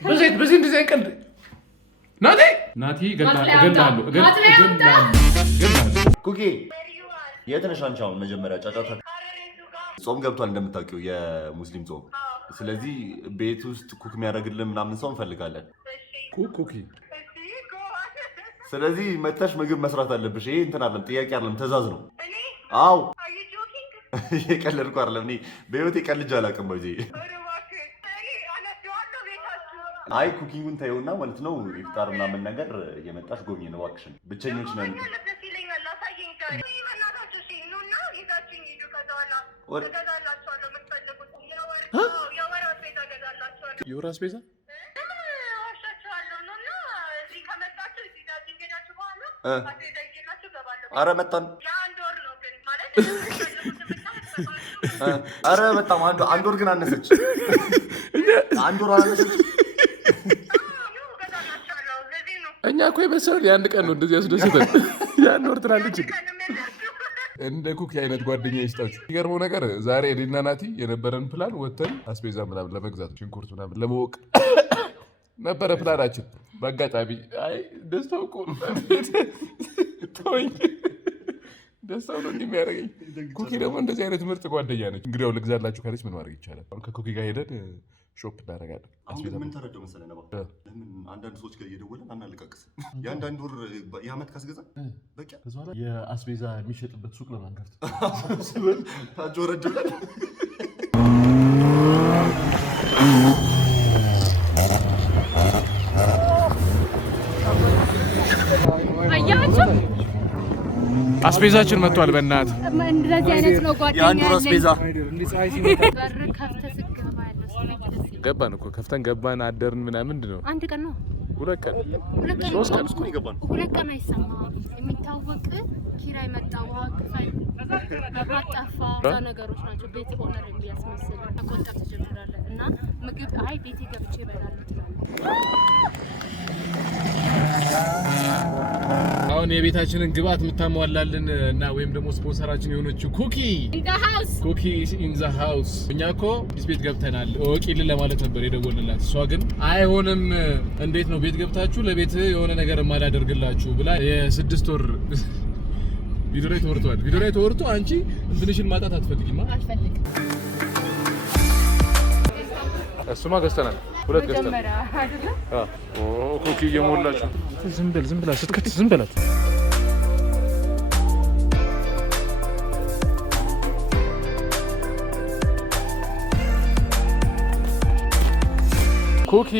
በዚህ እንደዚህ አይቀልድ ናቲ ገላሉ ኩኪ የት ነሽ አንቺ? አሁን መጀመሪያ ጫጫታ ጾም ገብቷል እንደምታውቂው የሙስሊም ጾም። ስለዚህ ቤት ውስጥ ኩክ የሚያደርግልን ምናምን ሰው እንፈልጋለን። ኩኪ ስለዚህ መተሽ ምግብ መስራት አለብሽ። ይሄ እንትን አይደለም፣ ጥያቄ አይደለም፣ ትእዛዝ ነው። አዎ የቀለድኩ አይደለም። እኔ በህይወቴ ቀልጄ አላውቅም። በዚህ አይ ኩኪንጉን ታየውና ማለት ነው ኢፍጣር ምናምን ነገር እየመጣሽ ጎብኝን እባክሽን። ብቸኞች ነን። የወር አስቤዛ አረ መጣን። አረ በጣም አንድ ወር ግን አነሰች። አንድ ወር አነሰች። እኛ እኮ የመሰለን የአንድ ቀን ነው እንደዚህ ያስደስተን። የአንድ ወር ትላለች። እንደ ኩኪ አይነት ጓደኛ ይስጣችሁ። የሚገርመው ነገር ዛሬ እኔና ናቲ የነበረን ፕላን ወተን አስቤዛ ምናምን ለመግዛት ሽንኩርት ምናምን ለመወቅ ነበረ ፕላናችን። በአጋጣሚ አይ ደስታው እኮ ተወኝ፣ ደስታው ነው እንዲህ የሚያደርገኝ። ኩኪ ደግሞ እንደዚህ አይነት ምርጥ ጓደኛ ነች። እንግዲያው ልግዛላችሁ ካለች ምን ማድረግ ይቻላል? ከኩኪ ጋር ሄደን ሾፕ እናደርጋለን። ምን ተረዳው መሰለህ ነባ፣ ለምን አንዳንድ ሰዎች ጋር እየደወለን አናለቃቅስ? የአንዳንድ ወር የዓመት ካስገዛ በቃ የአስቤዛ የሚሸጥበት ሱቅ ለማንከፍት ታጅ ወረድ ብለን አስቤዛችን መጥቷል። በእናት እንደዚህ አይነት ነው ጓደኛ የአንድ ወር አስቤዛ ገባን እኮ ከፍተን ገባን አደርን ምናምን። ምንድን ነው አንድ ቀን ነው ሁለት ቀን ሶስት ቀን እስኩ ይገባን። ሁለት ቀን አይሰማም። የሚታወቅ ኪራይ መጣ፣ ውሃ ክፈል፣ መብራት ጠፋ፣ እዛ ነገሮች ናቸው። ቤት ኦነር የሚያስመስል መቆጠብ ትጀምራለህ እና ምግብ አይ ቤቴ ገብቼ እበላለሁ ትላለህ። አሁን የቤታችንን ግብአት የምታሟላልን እና ወይም ደግሞ ስፖንሰራችን የሆነችው ኩኪ ኢን ዘ ሃውስ። እኛ እኮ አዲስ ቤት ገብተናል ወቂልን ለማለት ነበር የደወልንላት። እሷ ግን አይሆንም፣ እንዴት ነው ቤት ገብታችሁ ለቤት የሆነ ነገር የማላደርግላችሁ ብላ የ6 ወር ቪዲዮ ላይ ተወርቷል። ቪዲዮ ላይ ተወርቶ አንቺ እንትንሽን ማጣት አትፈልጊማ? አልፈልግም። እሱማ ገዝተናል፣ ሁለት ገዝተናል። ኩኪ እየሞላችሁ ዝም ብላ ስትከት ዝም በላት። ኩኪ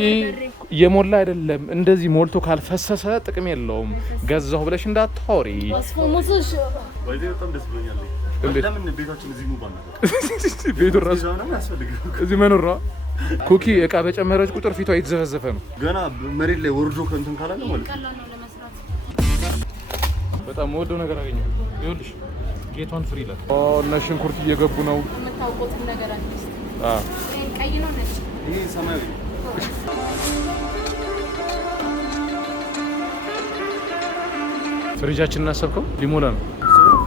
እየሞላ አይደለም፣ እንደዚህ ሞልቶ ካልፈሰሰ ጥቅም የለውም። ገዛሁ ብለሽ እንዳታወሪ። ለምን ቤታችን እዚህ ሙባል ነበር? ቤቱ ራሱ እዚህ መኖር ነው። ኩኪ እቃ በጨመረች ቁጥር ፊቷ የተዘፈዘፈ ነው። ገና መሬት ላይ ወርዶ ከእንትን ካላለ ማለት ነው። በጣም ወደው ነገር አገኘሁ። ይኸውልሽ ጌቷን ፍሪ ይላል። እነ ሽንኩርት እየገቡ ነው። የምታውቁት ነገር አለ። ቀይ ነው ነጭ? ይሄ ሰማያዊ። ፍሪጃችንን አሰብከው ሊሞላ ነው።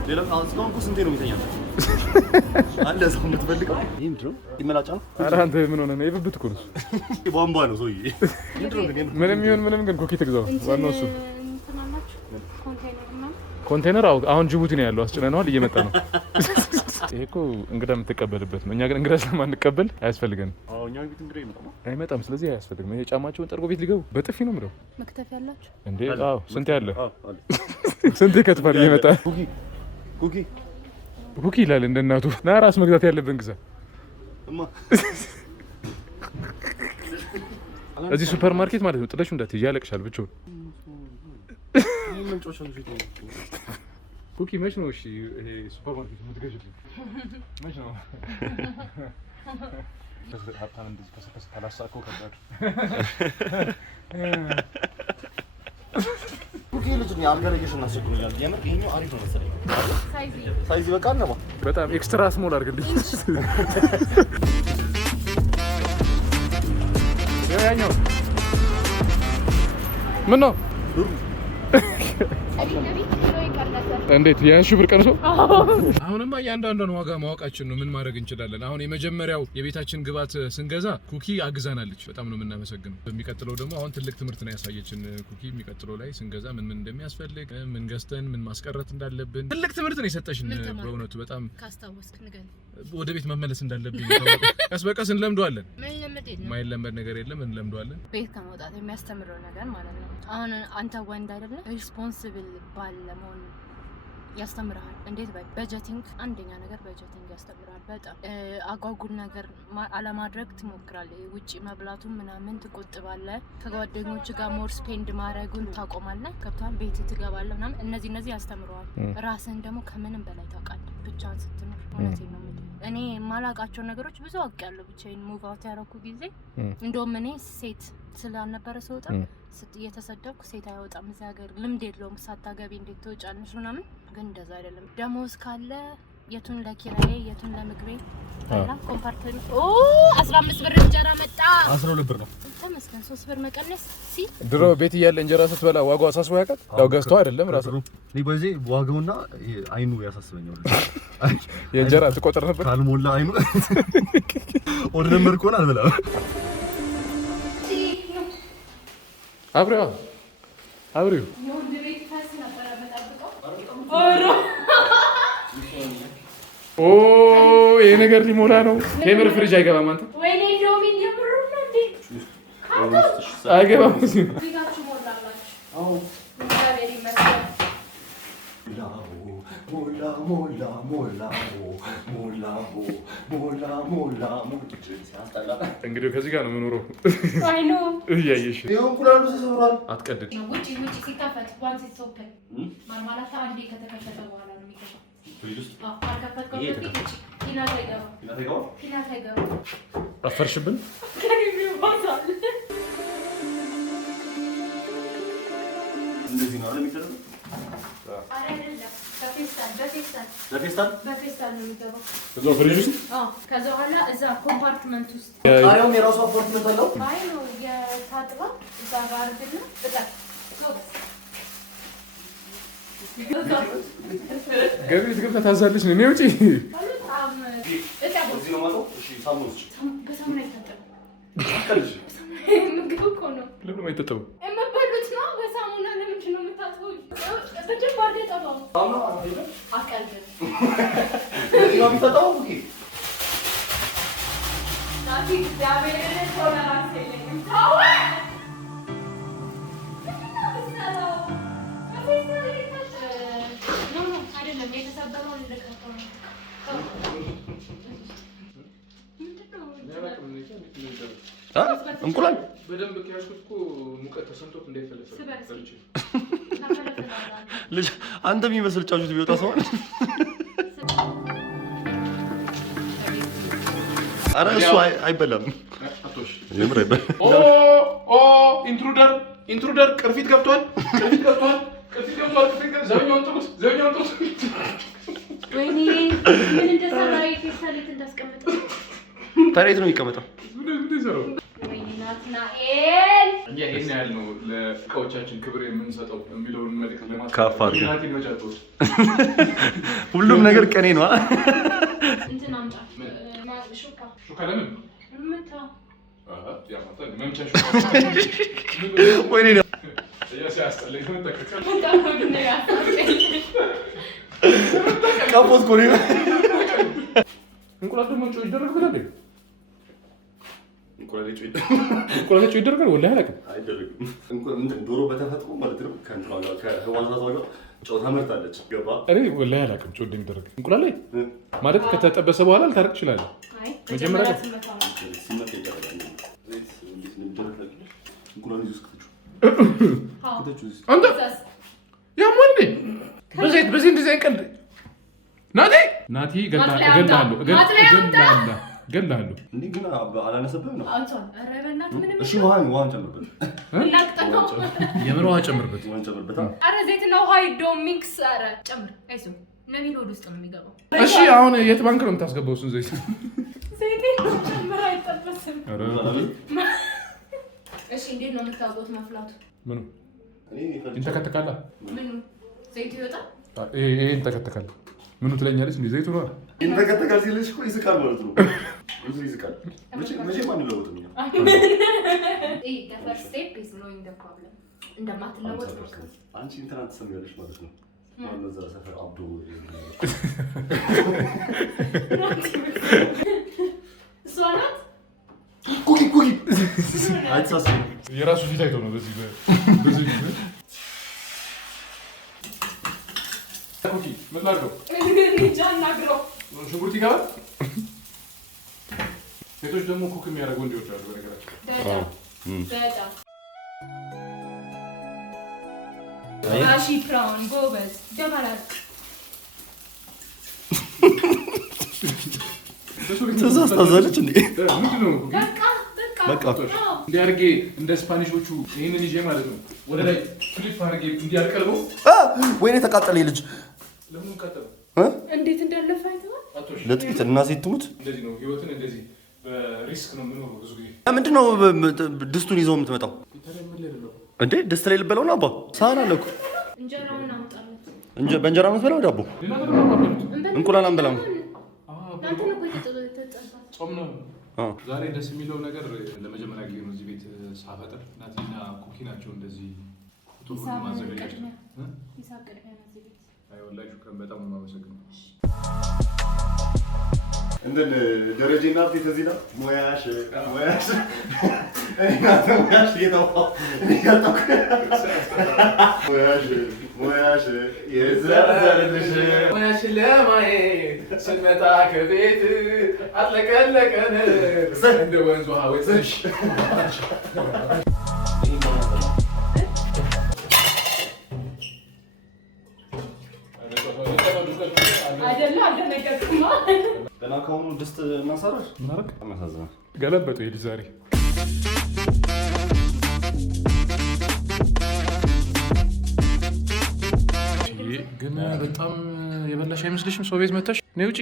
ሌላ እስካሁን እኮ ስንቴ ነው የሚተኛው? አንድ ሰው የምትፈልገው ይሄ ምንድን ነው? ይመላጫ ነው። ኧረ አንተ ምን ሆነህ ነው? የብብት እኮ ነው። ቧንቧ ነው ሰውዬ። ምንድን ነው ግን? ምንም ይሁን ምንም ግን ኩኪ ትግዛው። ዋናው እሱ ኮንቴነር። አሁን ጅቡቲ ነው ያለው። አስጭነነዋል፣ እየመጣ ነው። ይሄ እኮ እንግዳ የምትቀበልበት ነው። እኛ ግን እንግዳ ስለማንቀበል አያስፈልገንም። አዎ እኛ ቤት እንግዳ አይመጣም። ስለዚህ አያስፈልግም። ይሄ ጫማቸውን ጠርጎ ቤት ሊገቡ በጥፊ ነው ምረው። መክተፍ ያላችሁ እንዴ? አዎ ስንት ያለ ስንት ከትፋል እየመጣ ኩኪ ይላል እንደ እናቱ። ና ራስ መግዛት ያለብን ግዛ። እዚህ ሱፐር ማርኬት ማለት ነው። ጥለሽው እንዳትሄጂ ያለቅሻል ብቻውን። ኩኪ መች ነው እሺ ይሄ ሱፐር ማርኬት የምትገዢው? መች ነው? ሀብታም እንደዚህ ከሰከሰ ካላሳከው ከባድ። ኩኪ ልጅ ነው አልገለየሽ እና ሰክሩኛል። የምር ይሄኛው አሪፍ ነው መሰለኝ። ሳይዝ በቃ ነው። በጣም ኤክስትራ ስሞል አድርግልኝ። ያኛው ምን ነው? እንዴት ያ1000 ብር ቀንሶ? አሁንማ እያንዳንዷን ዋጋ ማወቃችን ነው። ምን ማድረግ እንችላለን? አሁን የመጀመሪያው የቤታችን ግብአት ስንገዛ ኩኪ አግዛናለች። በጣም ነው የምናመሰግነው። በሚቀጥለው ደግሞ አሁን ትልቅ ትምህርት ነው ያሳየችን ኩኪ። የሚቀጥለው ላይ ስንገዛ ምን እንደሚያስፈልግ፣ ምን ገዝተን ምን ማስቀረት እንዳለብን ትልቅ ትምህርት ነው የሰጠሽን። በእውነቱ በጣም ካስታወስክ ንገረኝ። ወደ ቤት መመለስ እንዳለብኝ ቀስ በቀስ እንለምደዋለን። ማይለመድ ነገር የለም፣ እንለምደዋለን። ቤት ከመውጣት የሚያስተምረው ነገር ማለት ነው። አሁን አንተ ወንድ አይደለም ሪስፖንሲብል ባል ለመሆን ያስተምራል። እንዴት በጀቲንግ አንደኛ ነገር በጀቲንግ ያስተምራል። በጣም አጓጉል ነገር አለማድረግ ትሞክራለህ። ውጪ መብላቱን ምናምን ትቆጥባለህ። ከጓደኞች ጋር ሞር ስፔንድ ማድረጉን ታቆማለህ። ከብቷል ቤት ትገባለህ ምናምን። እነዚህ ያስተምረዋል። ራስህን ደግሞ ከምንም በላይ ታውቃለህ ብቻህን ስትኖር። እውነቴን ነው የምልህ። እኔ የማላውቃቸው ነገሮች ብዙ አውቄያለሁ ብቻዬን ሙቭ አውት ያደረኩ ጊዜ። እንደውም እኔ ሴት ስላልነበረ ስወጣ እየተሰደብኩ ሴት አይወጣም እዚህ ሀገር ልምድ የለውም ሳታገቢ እንዴት ትወጫለሽ ምናምን። ግን እንደዛ አይደለም። ደሞዝ ካለ የቱን ለኪራዬ የቱን ለምግቤ አላ ኮምፓርትመንት 15 ብር እንጀራ መጣ። 12 ብር ነው ተመስገን። 3 ብር መቀነስ ድሮ ቤት እያለ እንጀራ ስትበላ ዋጋው አሳስቦ ያውቃል? ያው ገዝተው አይደለም ራሱ ነው በዚህ ዋጋውና አይኑ ያሳስበኛል። የእንጀራ ትቆጥር ነበር ካልሞላ አይኑ ኦርደር መርኮን አልበላም። አብሬው ይሄ ነገር ሊሞላ ነው። ቴምር ፍሪጅ አይገባም። አንተ ወይኔ ሎሚ የምሩ ነው እንዴ? አይገባም። እንግዲህ ከዚህ ጋር ነው የምኖረው። አይ ኖ እያየሽ ይሁን ኩላሉ ተሰብሯል። አትቀድድ ነው ውጪ ሲከፈት ዋንስ ኢትስ ኦፕን ማርማላታ አንዴ ከተከፈተ በኋላ ነው የሚገባው። አፈርሽብን እንደዚህ ነው የሚደረገው። በፌስታል ነው የሚገባው። እዛው ፍሪጅ ውስጥ ከዛ በኋላ እዛ ኮምፓርትመንት ውስጥ ጣሪያውም የራሱ አፓርትመንት አለው። አይ ነው የታጥባ እዛ ጋር አይደለም በጣም ገቤት ገብታ ታዛለች ነው የሚወጪ እንቁላል በደንብ ከያዝኩት እኮ ሙቀት ተሰምቶት እንዳይፈለፈል ልጅ አንተ የሚመስል ጫጩት ቢወጣ ሰው አለ። ኧረ እሱ አይበላም። የምር አይበላም። ኢንትሩደር ቅርፊት ገብቷል። ዘበኛውን ጥሩት። ወይኔ ምን እንደሰራ ፌስታሌት እንዳስቀመጠ ታሬት ነው የሚቀመጠው። ናትናኤል እኛ ይሄን ያህል ነው ለእቃዎቻችን ክብር የምንሰጠው የሚለውን መልዕክት ለማስተላለፍ ሁሉም ነገር ቀኔ ነው። እንትን አምጣ ሹካ ለምን መምቻ ወይኔ እንቁላል ደግሞ ጮህ ይደረግበታል። እንቁላል ጮህ ይደረጋል። ወላሂ አላውቅም። አይደረግም። ዶሮ በተፈጥሮ ማለት ነው ከህዋሳቷ ጋር ጨው ታመርታለች። ገባ እኔ ወላሂ አላውቅም ጨው እንደሚደረግ እንቁላል ላይ ማለት ከተጠበሰ በኋላ ልታረቅ ትችላለህ። መጀመሪያ ሲመጣ ይደረጋል። እንቁላል ይዙ አንተ ያማን በዚህ እንደዚህ አይቀልድ ናቲ ገላለሁ እንዴ ግን አላነሰብህም ነው። እሺ ውሃን ጨምርበት። የምር ውሃ ጨምርበት። ኧረ ዘይትና ውሃ ዶንት ሚክስ። ኧረ ጨምር። አይዞህ ነሚል ወደ ውስጥ ነው የሚገባው። እሺ አሁን የት ባንክ ነው የምታስገባው እሱን ዘይት? ዘይት ጨምር አይጠበስም። እሺ እንዴት ነው የምታውቁት መፍላቱ? ምኑ ይንተከተካላ? ምኑ ዘይት ይወጣ ይሄን ተከተካል ምኑ ትለኛለች እንዴ? ዘይቱ ነው ይንተከተካል ሲልሽ እኮ ይስቃል ማለት ነው። ብዙ ይስቃል። መቼ ማን ለውጥ ነው? the first step is knowing the problem. እንደማትለወጥ ነው። አንቺ እንትና ትሰሚያለሽ ማለት ነው። ማነው እዛ ሰፈር አብዶ እሷ ናት። ኩኪ አይተሳሰብ የራሱ ፊት አይቶ ነው በዚህ ኩኪ ምን ላድርገው? ሽንኩርት ይገባል። ሴቶች ደግሞ ኩክ የሚያደርጉ ወንዶች አሉ በነገራችን። በጣም አሺ ፕራውን ጎበዝ ጀማላል ተዛዝታዛለች እንዴ? ምንድን ነው ኩኪ? በቃ እንዲህ አድርጌ እንደ ስፓኒሾቹ ይሄንን ይዤ ማለት ነው ወደ ላይ ፍሊፕ አድርጌ እንዲህ አልቀርበው። ወይኔ ተቃጠለ ልጅ። ለምን ቀጠለ? እንዴት እንዳለፈ አይተዋል። ለጥቂት እና ሴት ትሙት። እንደዚህ ነው ህይወትን እንደዚህ በሪስክ ነው የምኖረው ብዙ ጊዜ። ምንድን ነው ድስቱን ይዘው የምትመጣው እንዴ? ድስት ላይ ልበለው ነው አባ? ሳህን አለ እኮ። እንጀራውን አምጣለት። በእንጀራ ነው የምትበላው? ዳቦ እንቁላል አንበላም። ጾም ነው ዛሬ። ደስ የሚለው ነገር ለመጀመሪያ ጊዜ ነው እዚህ ቤት ሳፈጥር። ናቲና ኩኪ ናቸው እንደዚህ ቱሩ ማዘጋጀት። ወላሂ ሹክራን፣ በጣም ነው የማመሰግነው። እንደን ደረጀና አብቴ ተዚና ሙያሽ ሙያሽ ለማየት ስንመጣ ከቤት አለቀለቀን እንደ ወንዝ ውሃ ወጥሽ ገና ከሆኑ ድስት እናሳረሽ ምናረግ ገለበጡ የልጅ ዛሬ ግን በጣም የበላሽ አይመስልሽም? ሰው ቤት መተሽ ነይ ውጪ።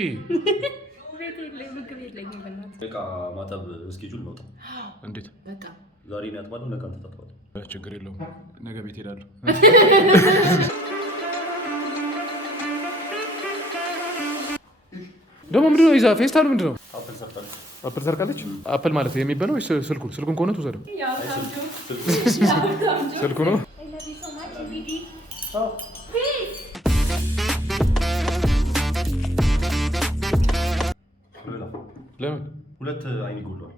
እቃ ማጠብ እስኬጁል ነው። እንዴት ዛሬ ነው ያጥባለሁ፣ ነገ አንተ ታጥባለህ። ችግር የለውም፣ ነገ ቤት ሄዳለሁ። ደግሞ ምንድን ነው ይዛ ፌስታሉ? ምንድን ነው? አፕል ሰርቃለች። አፕል ማለት የሚበላው ወይስ ስልኩን? ስልኩን ከሆነ ትውሰደው። ስልኩ ነው። ለምን ሁለት አይን ይጎላል?